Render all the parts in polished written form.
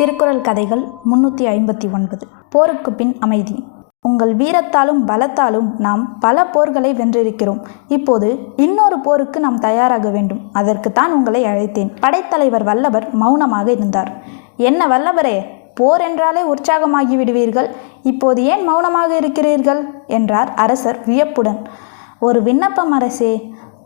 திருக்குறள் கதைகள் 359. போருக்கு பின் அமைதி. உங்கள் வீரத்தாலும் பலத்தாலும் நாம் பல போர்களை வென்றிருக்கிறோம். இப்போது இன்னொரு போருக்கு நாம் தயாராக வேண்டும். அதற்குத்தான் உங்களை அழைத்தேன். படைத்தலைவர் வல்லவர் மௌனமாக இருந்தார். என்ன வல்லவரே, போர் என்றாலே உற்சாகமாகி விடுவீர்கள், இப்போது ஏன் மௌனமாக இருக்கிறீர்கள் என்றார் அரசர் வியப்புடன். ஒரு விண்ணப்பம் அரசே,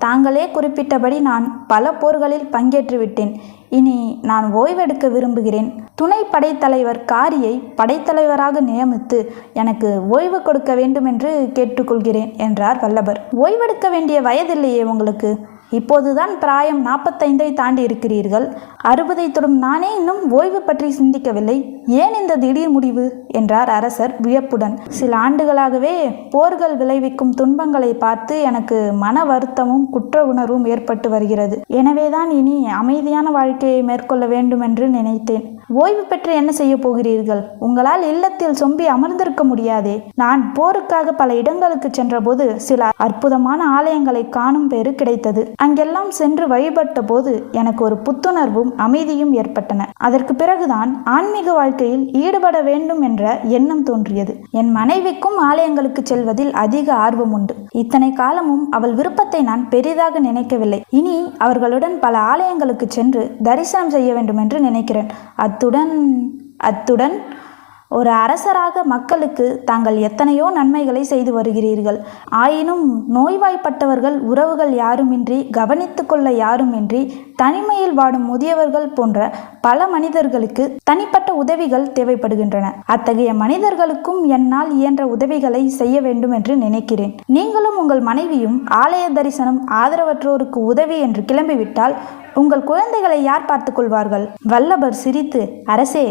தாங்களே குறிப்பிட்டபடி நான் பல போர்களில் பங்கேற்றுவிட்டேன். இனி நான் ஓய்வெடுக்க விரும்புகிறேன். துணை படைத்தலைவர் காரியை படைத்தலைவராக நியமித்து எனக்கு ஓய்வு கொடுக்க வேண்டும் என்று கேட்டுக்கொள்கிறேன் என்றார் வல்லவர். ஓய்வெடுக்க வேண்டிய வயதில்லையே உங்களுக்கு. இப்போதுதான் பிராயம் 45 தாண்டி இருக்கிறீர்கள். 60 தொடும் நானே இன்னும் ஓய்வு பற்றி சிந்திக்கவில்லை. ஏன் இந்த திடீர் முடிவு என்றார் அரசர் வியப்புடன். சில ஆண்டுகளாகவே போர்கள் விளைவிக்கும் துன்பங்களை பார்த்து எனக்கு மன வருத்தமும் குற்ற உணர்வும் ஏற்பட்டு வருகிறது. எனவேதான் இனி அமைதியான வாழ்க்கையை மேற்கொள்ள வேண்டும் என்று நினைத்தேன். ஓய்வு பெற்று என்ன செய்ய போகிறீர்கள்? உங்களால் இல்லத்தில் சொம்பி அமர்ந்திருக்க முடியாதே. நான் போருக்காக பல இடங்களுக்கு சென்றபோது சில அற்புதமான ஆலயங்களை காணும் பேறு கிடைத்தது. அங்கெல்லாம் சென்று வழிபட்ட போது எனக்கு ஒரு புத்துணர்வும் அமைதியும் ஏற்பட்டன. அதற்கு பிறகுதான் ஆன்மீக வாழ்க்கையில் ஈடுபட வேண்டும் என்ற எண்ணம் தோன்றியது. என் மனைவிக்கும் ஆலயங்களுக்கு செல்வதில் அதிக ஆர்வம் உண்டு. இத்தனை காலமும் அவள் விருப்பத்தை நான் பெரிதாக நினைக்கவில்லை. இனி அவர்களுடன் பல ஆலயங்களுக்கு சென்று தரிசனம் செய்ய வேண்டும் என்று நினைக்கிறேன். அத்துடன் ஒரு அரசராக மக்களுக்கு தாங்கள் எத்தனையோ நன்மைகளை செய்து வருகிறீர்கள். ஆயினும் நோய்வாய்ப்பட்டவர்கள் உறவுகள் யாருமின்றி, கவனித்து கொள்ள யாருமின்றி, தனிமையில் வாடும் முதியவர்கள் போன்ற பல மனிதர்களுக்கு தனிப்பட்ட உதவிகள் தேவைப்படுகின்றன. அத்தகைய மனிதர்களுக்கும் என்னால் இயன்ற உதவிகளை செய்ய வேண்டும் என்று நினைக்கிறேன். நீங்களும் உங்கள் மனைவியும் ஆலய தரிசனம், ஆதரவற்றோருக்கு உதவி என்று கிளம்பிவிட்டால் உங்கள் குழந்தைகளை யார் பார்த்துக் கொள்வார்கள்? வல்லவர் சிரித்து, அரசே,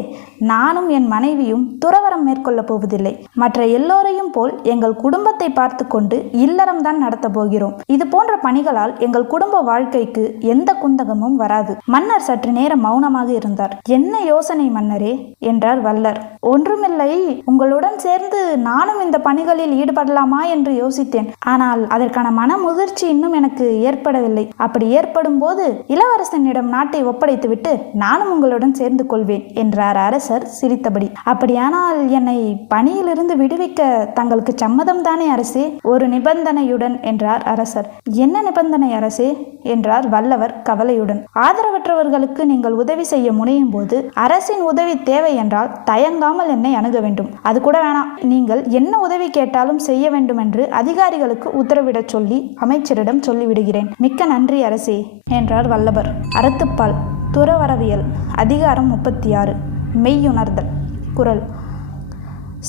நானும் என் மனைவியும் துறவரம் மேற்கொள்ளப் போவதில்லை. மற்ற எல்லோரையும் போல் எங்கள் குடும்பத்தை பார்த்து கொண்டு இல்லறம் தான் நடத்தப் போகிறோம். இது போன்ற பணிகளால் எங்கள் குடும்ப வாழ்க்கைக்கு எந்த குந்தகமும் வராது. மன்னர் சற்று நேரம் மௌனமாக இருந்தார். என்ன யோசனை மன்னரே என்றார் வல்லர். ஒன்றுமில்லை, உங்களுடன் சேர்ந்து நானும் இந்த பணிகளில் ஈடுபடலாமா என்று யோசித்தேன். ஆனால் அதற்கான மன முதிர்ச்சி இன்னும் எனக்கு ஏற்படவில்லை. அப்படி ஏற்படும் போது இளவரசனிடம் நாட்டை ஒப்படைத்துவிட்டு நானும் உங்களுடன் சேர்ந்து கொள்வேன் என்றார் அரசர் சிரித்தபடி. அப்படியானால் என்னை பணியிலிருந்து விடுவிக்க தங்களுக்கு சம்மதம் தானே அரசே? ஒரு நிபந்தனையுடன் என்றார் அரசர். என்ன நிபந்தனை அரசே என்றார் வல்லவர் கவலையுடன். ஆதரவற்றவர்களுக்கு நீங்கள் உதவி செய்ய முனையும் போது அரசின் உதவி தேவை என்றால் தயங்காமல் என்னை அணுக வேண்டும். அது கூட வேணாம், நீங்கள் என்ன உதவி கேட்டாலும் செய்ய வேண்டும் என்று அதிகாரிகளுக்கு உத்தரவிடச் சொல்லி அமைச்சரிடம் சொல்லிவிடுகிறேன். மிக்க நன்றி அரசே என்றார் வல்லவர். அறத்துப்பால் துறவரவியல் அதிகாரம் 36. மெய்யுணர்தல். குறள்.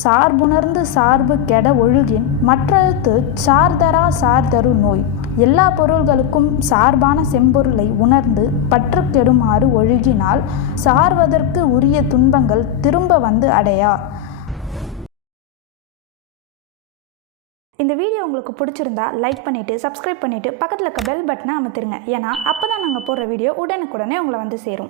சார்புணர்ந்து சார்பு கெட ஒழுகின் மற்றழுத்து சார்தரா சார்தரு நோய். எல்லா பொருள்களுக்கும் சார்பான செம்பொருளை உணர்ந்து பற்று கெடுமாறு ஒழுகினால் சார்வதற்கு உரிய துன்பங்கள் திரும்ப வந்து அடையா. இந்த வீடியோ உங்களுக்கு பிடிச்சிருந்தா லைக் பண்ணிவிட்டு, சப்ஸ்கிரைப் பண்ணிவிட்டு, பக்கத்தில் இருக்க பெல் பட்டனை அமுத்திருங்க. ஏன்னா அப்போ தான் நாங்கள் போடுற வீடியோ உடனுக்குடனே உங்களை வந்து சேரும்.